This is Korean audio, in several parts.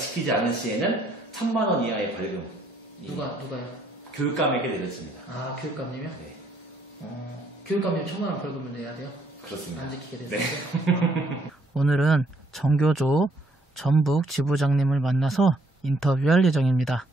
지키지 않은 시에는 1000만 원 이하의 벌금. 누가요? 교육감에게 내렸습니다. 아, 교육감님이요? 네. 교육감님 1000만 원 벌금을 내야 돼요? 그렇습니다. 안 지키게 네. 됐어요. 오늘은 정교조 전북 지부장님을 만나서 인터뷰할 예정입니다.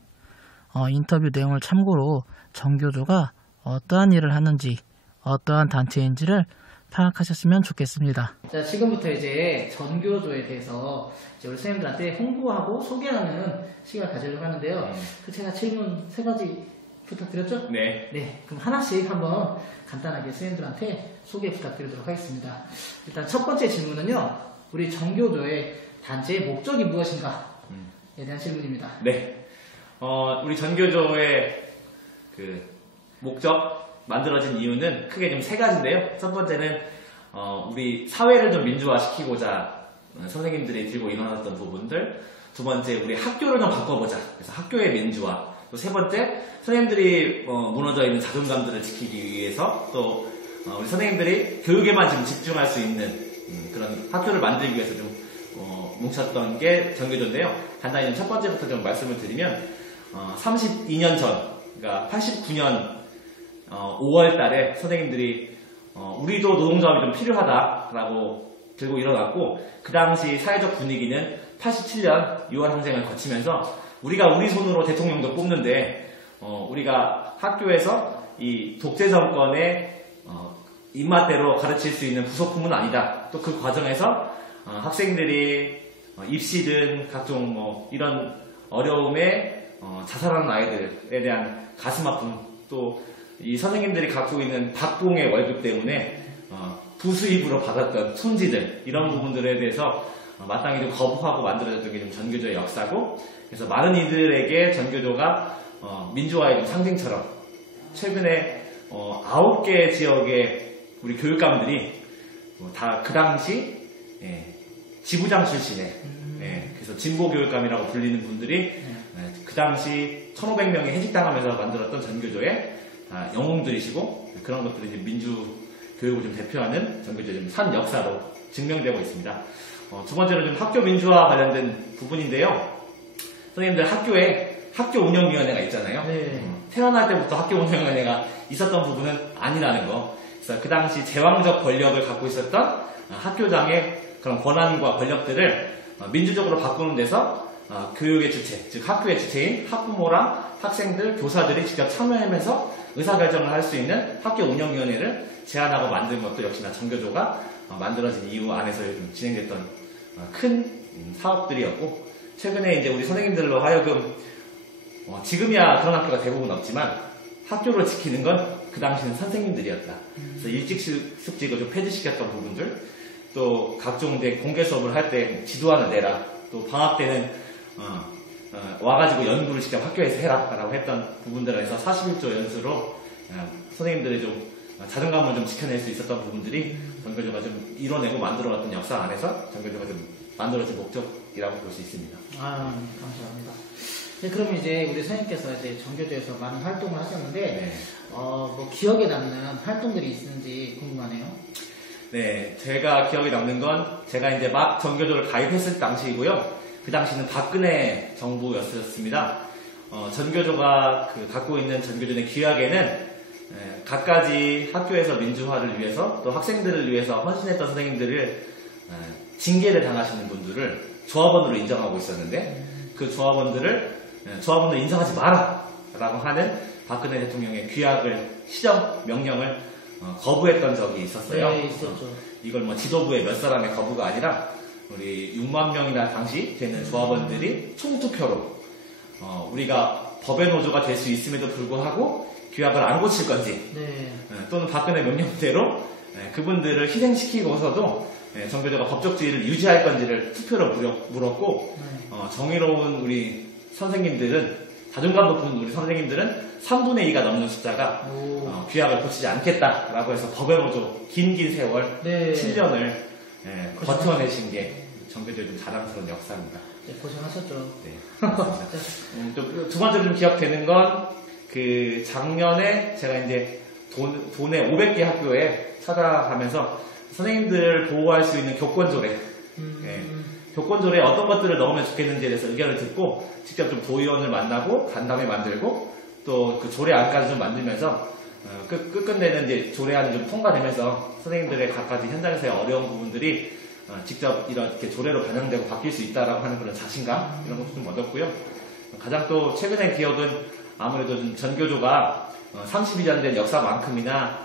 인터뷰 내용을 참고로 정교조가 어떠한 일을 하는지, 어떠한 단체인지를 파악하셨으면 좋겠습니다. 자, 지금부터 이제 전교조에 대해서 이제 우리 선생님들한테 홍보하고 소개하는 시간을 가지려고 하는데요. 제가 질문 3가지 부탁드렸죠? 네. 네, 그럼 하나씩 한번 간단하게 선생님들한테 소개 부탁드리도록 하겠습니다. 일단 첫 번째 질문은요, 우리 정교조의 단체의 목적이 무엇인가에 대한 질문입니다. 네. 우리 전교조의 그 목적, 만들어진 이유는 크게 좀 3가지인데요. 첫 번째는 우리 사회를 좀 민주화시키고자 선생님들이 들고 일어났던 부분들. 두 번째, 우리 학교를 좀 바꿔보자. 그래서 학교의 민주화. 또 세 번째, 선생님들이 무너져 있는 자존감들을 지키기 위해서 또 우리 선생님들이 교육에만 지금 집중할 수 있는 그런 학교를 만들기 위해서 좀 뭉쳤던 게 전교조인데요. 간단히 좀 첫 번째부터 좀 말씀을 드리면 32년 전, 그러니까 89년 5월 달에 선생님들이 우리도 노동조합이 좀 필요하다라고 들고 일어났고, 그 당시 사회적 분위기는 87년 6월 항쟁을 거치면서 우리가 우리 손으로 대통령도 뽑는데 우리가 학교에서 이 독재 정권의 입맛대로 가르칠 수 있는 부속품은 아니다. 또 그 과정에서 학생들이 입시든 각종 이런 어려움에 자살하는 아이들에 대한 가슴 아픔, 또 이 선생님들이 갖고 있는 박봉의 월급 때문에 부수입으로 받았던 손지들, 이런 부분들에 대해서 마땅히 좀 거부하고 만들어졌던 게 좀 전교조의 역사고, 그래서 많은 이들에게 전교조가 민주화의 좀 상징처럼 최근에 9개 지역의 우리 교육감들이 다 그 당시 지부장 출신의 그래서 진보 교육감이라고 불리는 분들이 그 당시 1500명이 해직당하면서 만들었던 전교조의 영웅들이시고, 그런 것들이 이제 민주 교육을 좀 대표하는 전교조의 좀 산 역사로 증명되고 있습니다. 두 번째로 좀 학교 민주화 관련된 부분인데요. 선생님들 학교에 학교 운영위원회가 있잖아요. 네. 태어날 때부터 학교 운영위원회가 있었던 부분은 아니라는 거. 그래서 그 당시 제왕적 권력을 갖고 있었던 학교장의 그런 권한과 권력들을 민주적으로 바꾸는 데서 교육의 주체, 즉 학교의 주체인 학부모랑 학생들, 교사들이 직접 참여하면서 의사결정을 할 수 있는 학교 운영위원회를 제안하고 만든 것도 역시나 전교조가 만들어진 이유 안에서 요즘 진행됐던 큰 사업들이었고, 최근에 이제 우리 선생님들로 하여금 지금이야 그런 학교가 대부분 없지만 학교를 지키는 건 그 당시는 선생님들이었다. 그래서 일직습직을 좀 폐지시켰던 부분들, 또 각종 이제 공개 수업을 할 때 지도안을 내라, 또 방학 때는 와가지고 연구를 직접 학교에서 해라 라고 했던 부분들을 해서 41조 연수로 선생님들이 좀 자존감을 좀 지켜낼 수 있었던 부분들이 전교조가 좀 이뤄내고 만들어왔던 역사 안에서 전교조가 좀 만들어진 목적이라고 볼 수 있습니다. 감사합니다. 네, 그럼 이제 우리 선생님께서 이제 전교조에서 많은 활동을 하셨는데, 네. 기억에 남는 활동들이 있는지 궁금하네요. 네, 제가 기억에 남는 건 제가 이제 막 전교조를 가입했을 당시이고요. 그 당시는 박근혜 정부였습니다. 전교조가 갖고 있는 전교조 내 규약에는 각가지 학교에서 민주화를 위해서 또 학생들을 위해서 헌신했던 선생님들을 징계를 당하시는 분들을 조합원으로 인정하고 있었는데, 그 조합원들을 인정하지 마라 라고 하는 박근혜 대통령의 규약을, 시정 명령을 거부했던 적이 있었어요. 네, 있었죠. 이걸 지도부의 몇 사람의 거부가 아니라 우리 6만 명이나 당시 되는 조합원들이 총투표로 우리가 법의 노조가 될 수 있음에도 불구하고 규약을 안 고칠 건지, 또는 박근혜 명령대로 그분들을 희생시키고서도 전교조가 법적주의를 유지할 건지를 투표로 물었고, 정의로운 우리 선생님들은, 자존감 높은 우리 선생님들은 3분의 2가 넘는 숫자가 규약을 고치지 않겠다라고 해서 법의 노조 긴 세월 7년을 버텨내신 게 전교조의 좀 자랑스러운 역사입니다. 네, 고생하셨죠. 네. 또 두 번째로 좀 기억되는 건 작년에 제가 이제 도내 500개 학교에 찾아가면서 선생님들을 보호할 수 있는 교권조례, 교권조례에 어떤 것들을 넣으면 좋겠는지에 대해서 의견을 듣고 직접 좀 도의원을 만나고 간담회 만들고 또 그 조례 안까지 좀 만들면서 끝내는 이제 조례안이 좀 통과되면서 선생님들의 각가지 현장에서의 어려운 부분들이 직접 이렇게 조례로 반영되고 바뀔 수 있다라고 하는 그런 자신감 이런 것도 좀 얻었고요. 가장 또 최근의 기억은 아무래도 좀 전교조가 32년 된 역사만큼이나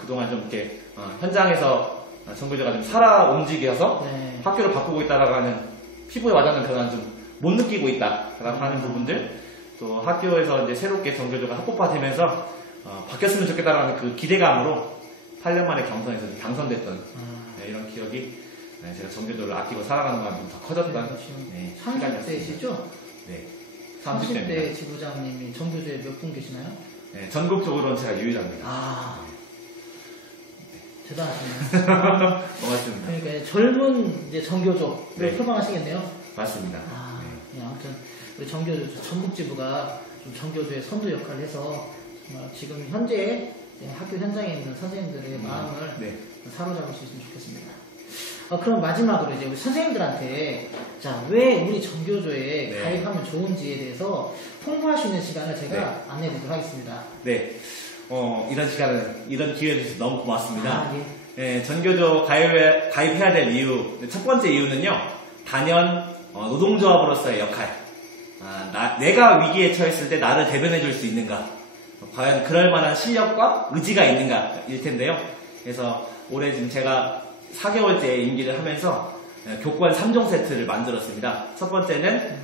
그동안 좀 이렇게 현장에서 전교조가 좀 살아 움직여서 네. 학교를 바꾸고 있다라고 하는 피부에 와닿는 변화는 좀 못 느끼고 있다라고 하는 부분들 또 학교에서 이제 새롭게 전교조가 합법화되면서 바뀌었으면 좋겠다라는 그 기대감으로 8년 만에 경선에서 당선됐던 이런 기억이 제가 전교조를 아끼고 살아가는 만큼 더 커졌던 네, 30대시죠? 네, 30대 지부장님이 전교조에 몇 분 계시나요? 네, 전국적으로는 제가 유일합니다. 대단하시네요. 고맙습니다. 그러니까 젊은 이제 전교조를 네. 표방하시겠네요. 맞습니다. 네, 아무튼 우리 전교조 전국지부가 좀 전교조의 선도 역할을 해서 정말 지금 현재 학교 현장에 있는 선생님들의 마음을 네. 사로잡을 수 있으면 좋겠습니다. 그럼 마지막으로 이제 우리 선생님들한테 자, 왜 우리 전교조에 네. 가입하면 좋은지에 대해서 홍보할 수 있는 시간을 제가 네. 안내해 드리도록 하겠습니다. 네. 이런 기회를 주셔서 너무 고맙습니다. 예. 네, 전교조 가입해야 될 이유. 첫 번째 이유는요, 단연 노동조합으로서의 역할. 내가 위기에 처했을 때 나를 대변해 줄 수 있는가. 과연 그럴 만한 실력과 의지가 있는가. 일 텐데요. 그래서 올해 지금 제가 4개월째 임기를 하면서 교권 3종 세트를 만들었습니다. 첫 번째는,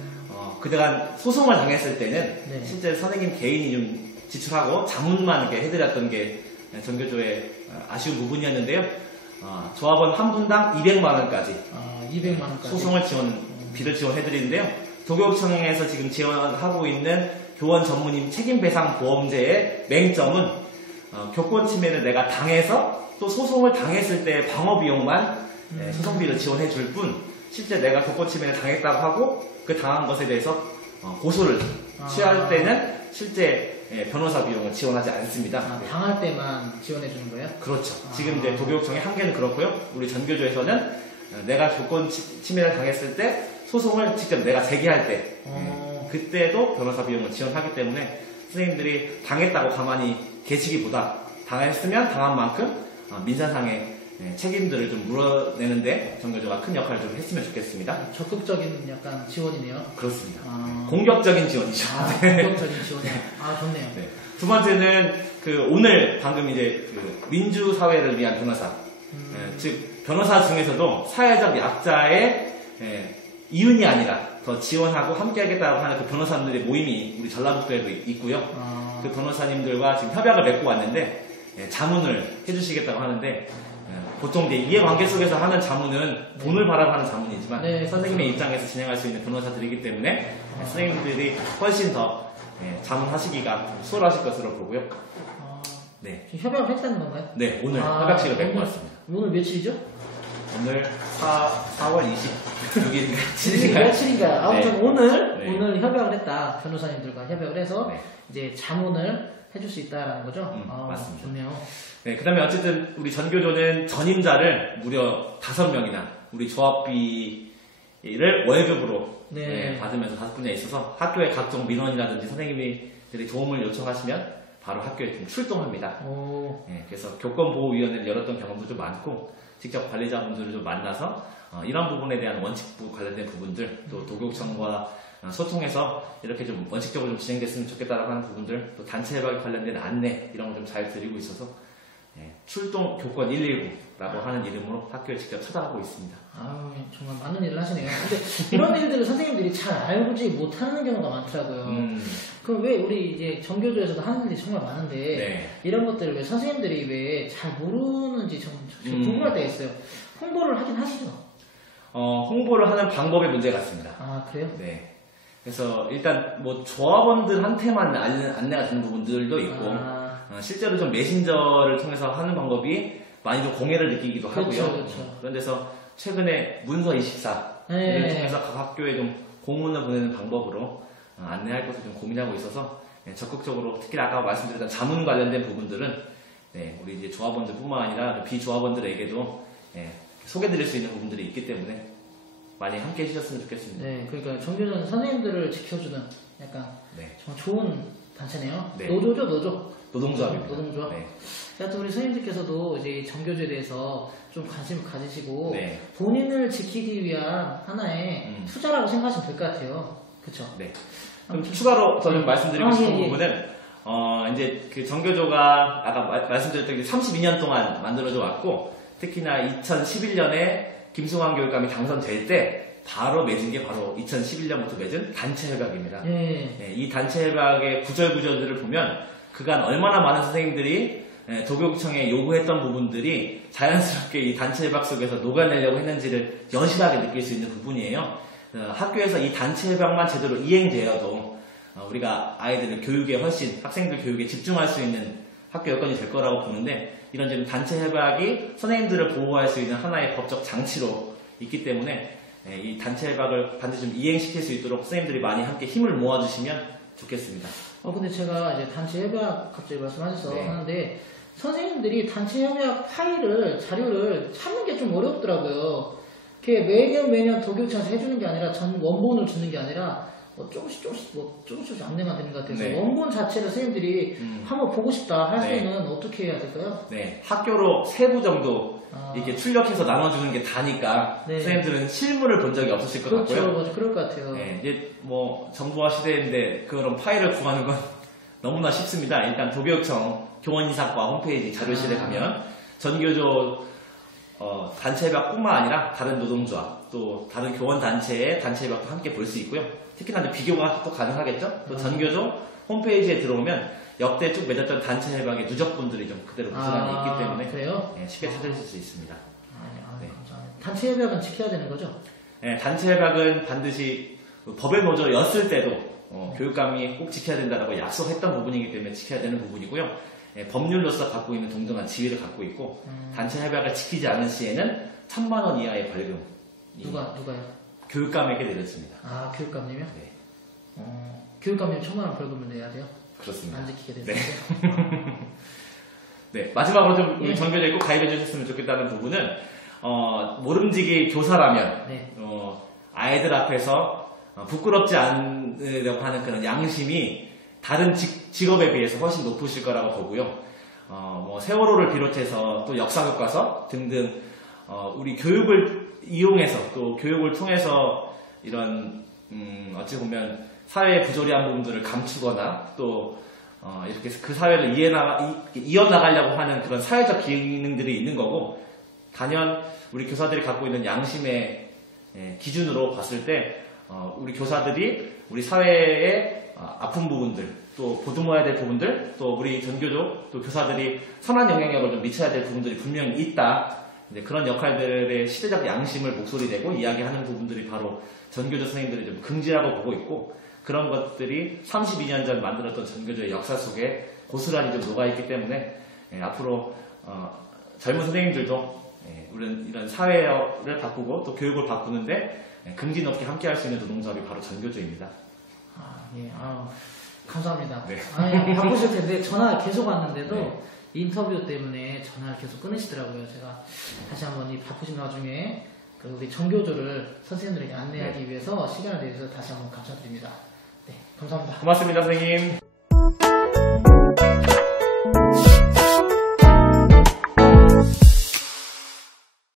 그동안 소송을 당했을 때는 네. 실제 선생님 개인이 좀 지출하고 자문만 이렇게 해드렸던 게 전교조의 아쉬운 부분이었는데요. 조합원 한 분당 200만원까지 200만원까지 소송을 비를 지원해드리는데요. 도교육청에서 지금 지원하고 있는 교원 전문임 책임배상보험제의 맹점은 교권 침해를 내가 당해서 또 소송을 당했을 때 방어비용만 소송비를 지원해줄 뿐 실제 내가 교권 침해를 당했다고 하고 그 당한 것에 대해서 고소를 취할 때는 실제 변호사 비용을 지원하지 않습니다. 당할 때만 지원해 주는 거예요? 그렇죠. 지금 이제 도교육청의 한계는 그렇고요. 우리 전교조에서는 내가 교권 침해를 당했을 때 소송을 직접 내가 제기할 때 그때도 변호사 비용을 지원하기 때문에 선생님들이 당했다고 가만히 계시기보다 당했으면 당한 만큼 민사상의 책임들을 좀 물어내는데 전교조가 큰 역할을 좀 했으면 좋겠습니다. 적극적인 약간 지원이네요. 그렇습니다. 공격적인 지원이죠. 공격적인 지원이요. 좋네요. 네. 두 번째는 오늘 방금 이제 민주사회를 위한 변호사, 즉 변호사 중에서도 사회적 약자의 이윤이 아니라 더 지원하고 함께하겠다고 하는 그 변호사님들의 모임이 우리 전라북도에도 있고요. 그 변호사님들과 지금 협약을 맺고 왔는데 자문을 해주시겠다고 하는데 보통 이제 이해관계 속에서 하는 자문은 돈을 바라고 하는 자문이지만 선생님의 입장에서 진행할 수 있는 변호사들이기 때문에 선생님들이 훨씬 더 자문하시기가 수월하실 것으로 보고요. 네. 지금 협약을 했다는 건가요? 네, 오늘 협약식을 맺고 왔습니다. 오늘 며칠이죠? 오늘 4월 26일인가? 7일인가요? 7일인가요? 아무튼 네. 오늘 협약을 했다. 변호사님들과 협약을 해서 이제 자문을 해줄 수 있다라는 거죠? 맞습니다. 좋네요. 네, 그 다음에 어쨌든 우리 전교조는 전임자를 무려 5명이나 우리 조합비를 월급으로 받으면서 5분야에 있어서 학교의 각종 민원이라든지 선생님들이 도움을 요청하시면 바로 학교에 좀 출동합니다. 네, 그래서 교권보호위원회를 열었던 경험도 좀 많고 직접 관리자분들을 좀 만나서 이런 부분에 대한 원칙부 관련된 부분들 또 도교육청과 소통해서 이렇게 좀 원칙적으로 좀 진행됐으면 좋겠다라고 하는 부분들 또 단체 협약 관련된 안내 이런 걸 좀 잘 드리고 있어서 출동 교권 119라고 하는 이름으로 학교에 직접 찾아가고 있습니다. 정말 많은 일을 하시네요. 근데 이런 일들을 선생님들이 잘 알지 못하는 경우가 많더라고요. 그럼 왜 우리 이제 전교조에서도 하는 일이 정말 많은데 이런 것들을 왜 선생님들이 왜 잘 모르는지 좀 궁금할 때가 있어요. 홍보를 하긴 하시죠? 홍보를 하는 방법의 문제 같습니다. 그래요? 네. 그래서 일단 뭐 조합원들한테만 안내가 되는 부분들도 있고 실제로 좀 메신저를 통해서 하는 방법이 많이 좀 공해를 느끼기도 하고요. 그렇죠. 그런 데서 최근에 문서24를 통해서 각 학교에 좀 공문을 보내는 방법으로 안내할 것을 좀 고민하고 있어서 적극적으로 특히 아까 말씀드렸던 자문 관련된 부분들은 우리 이제 조합원들뿐만 아니라 비조합원들에게도 소개드릴 수 있는 부분들이 있기 때문에 많이 함께 해주셨으면 좋겠습니다. 네, 그러니까 정교조는 선생님들을 지켜주는 약간 정말 좋은 단체네요. 노조죠, 노조. 노동조합입니다. 노동조합. 하여튼 우리 선생님들께서도 이제 정교조에 대해서 좀 관심을 가지시고 본인을 지키기 위한 하나의 투자라고 생각하시면 될 것 같아요. 그렇죠? 네. 그럼 추가로 더 좀 말씀드리고 싶은 부분은 이제 그 정교조가 아까 말씀드렸던 게 32년 동안 만들어져 왔고 특히나 2011년에 김승환 교육감이 당선될 때 바로 맺은 게 바로 2011년부터 맺은 단체협약입니다. 이 단체협약의 구절구절들을 보면 그간 얼마나 많은 선생님들이 도교육청에 요구했던 부분들이 자연스럽게 이 단체협약 속에서 녹아내려고 했는지를 여실하게 느낄 수 있는 부분이에요. 학교에서 이 단체협약만 제대로 이행되어도 우리가 아이들의 교육에 훨씬 학생들 교육에 집중할 수 있는 학교 여건이 될 거라고 보는데 이런 지금 단체협약이 선생님들을 보호할 수 있는 하나의 법적 장치로 있기 때문에 이 단체협약을 반드시 좀 이행시킬 수 있도록 선생님들이 많이 함께 힘을 모아주시면 좋겠습니다. 근데 제가 이제 단체협약 갑자기 말씀하셔서 하는데 선생님들이 단체협약 파일을 자료를 찾는 게 좀 어렵더라고요. 그게 매년 도교육청에서 해주는 게 아니라 전 원본을 주는 게 아니라 조금씩 안내만 되는 것 같아서 원본 자체를 선생님들이 한번 보고 싶다 할 때는 어떻게 해야 될까요? 학교로 3부 정도 이렇게 출력해서 나눠주는 게 다니까 선생님들은 실물을 본 적이 없으실 것 같고요. 그렇죠, 그럴 것 같아요. 이제 뭐 정보화 시대인데 그런 파일을 구하는 건 너무나 쉽습니다. 일단 도교육청 교원인사과 홈페이지 자료실에 가면 전교조 단체협약뿐만 아니라 다른 노동조합 또 다른 교원단체의 단체협약도 함께 볼 수 있고요. 특히나 이제 비교가 또 가능하겠죠. 또 전교조 홈페이지에 들어오면 역대 쭉 맺었던 단체협약의 누적분들이 좀 그대로 고스란히 있기 때문에 그래요? 쉽게 찾으실 수 있습니다. 감사합니다. 단체협약은 지켜야 되는 거죠? 단체협약은 반드시 법의 노조였을 때도 교육감이 꼭 지켜야 된다고 약속했던 부분이기 때문에 지켜야 되는 부분이고요. 법률로서 갖고 있는 동등한 지위를 갖고 있고 단체협약을 지키지 않은 시에는 1,000만 원 이하의 벌금. 누가요? 교육감에게 내렸습니다. 교육감님이요? 네. 교육감님 1,000만 원 벌금을 내야 돼요? 그렇습니다. 안 지키게 되면. 마지막으로 좀 우리 전교조에 꼭 가입해 주셨으면 좋겠다는 부분은 모름지기 교사라면 아이들 앞에서 부끄럽지 않으려고 하는 그런 양심이 다른 직업에 비해서 훨씬 높으실 거라고 보고요. 세월호를 비롯해서 또 역사교과서 등등 우리 교육을 이용해서 또 교육을 통해서 이런 어찌 보면 사회의 부조리한 부분들을 감추거나 또 이렇게 그 사회를 이어나가려고 하는 그런 사회적 기능들이 있는 거고 단연 우리 교사들이 갖고 있는 양심의 기준으로 봤을 때 우리 교사들이 우리 사회의 아픈 부분들 또 보듬어야 될 부분들 또 우리 전교조 또 교사들이 선한 영향력을 좀 미쳐야 될 부분들이 분명히 있다. 그런 역할들의 시대적 양심을 목소리 내고 이야기하는 부분들이 바로 전교조 선생님들이 좀 긍지라고 보고 있고 그런 것들이 32년 전 만들었던 전교조의 역사 속에 고스란히 좀 녹아있기 때문에 앞으로 젊은 선생님들도 이런 사회를 바꾸고 또 교육을 바꾸는데 긍지 높게 함께 할 수 있는 노동조합이 바로 전교조입니다. 감사합니다. 바쁘실 텐데 전화 계속 왔는데도 인터뷰 때문에 전화를 계속 끊으시더라고요. 제가 다시 한번 이 바쁘신 와중에 우리 전교조를 선생님들에게 안내하기 위해서 시간을 내주셔서 다시 한번 감사드립니다. 감사합니다. 고맙습니다, 선생님.